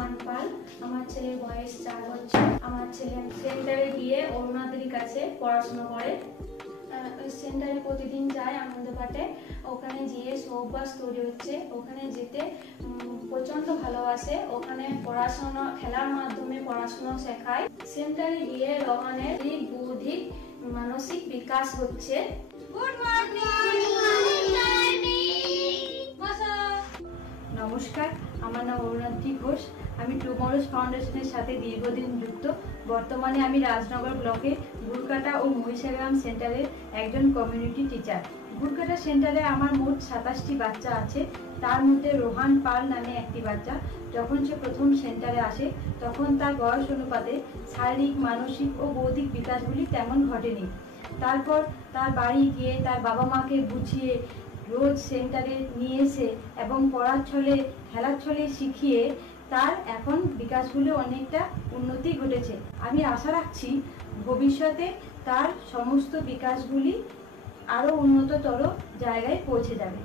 রোহান পাল। আমার ছেলের বয়স 4 বছর। আমার ছেলে সেন্টারে গিয়ে অরুণাদির কাছে পড়াশোনা করে। সেন্টারে প্রতিদিন যায় আনন্দপাটে। ওখানে গিয়ে অভ্যাস তৈরি হচ্ছে। ওখানে যেতে প্রচণ্ড ভালোবাসে। ওখানে পড়াশোনা খেলার মাধ্যমে পড়াশোনা শেখায়। সেন্টারে গিয়ে রোহানের বৌদ্ধিক মানসিক বিকাশ হচ্ছে। Good morning. নমস্কার, আমার নাম অরুণাদি ঘোষ। আমি টুমরোজ ফাউন্ডেশনের সাথে দীর্ঘদিন যুক্ত। বর্তমানে আমি রাজনগর ব্লকে গুরকাটা ও মহিষাগ্রাম সেন্টারের একজন কমিউনিটি টিচার। গুরকাটা সেন্টারে আমার মোট 27টি বাচ্চা আছে। তার মধ্যে রোহান পাল নামে একটি বাচ্চা, যখন সে প্রথম সেন্টারে আসে তখন তার বয়স অনুপাতে শারীরিক, মানসিক ও বৌদ্ধিক বিকাশগুলি তেমন ঘটেনি। তারপর তার বাড়ি গিয়ে তার বাবা মাকে বুঝিয়ে রোজ সেন্টারে নিয়ে এসে এবং পড়ার ছলে খেলার ছলে শিখিয়ে তার এখন বিকাশগুলো অনেকটা উন্নতি ঘটেছে। আমি আশা রাখছি ভবিষ্যতে তার সমস্ত বিকাশগুলি আরও উন্নততর জায়গায় পৌঁছে যাবে।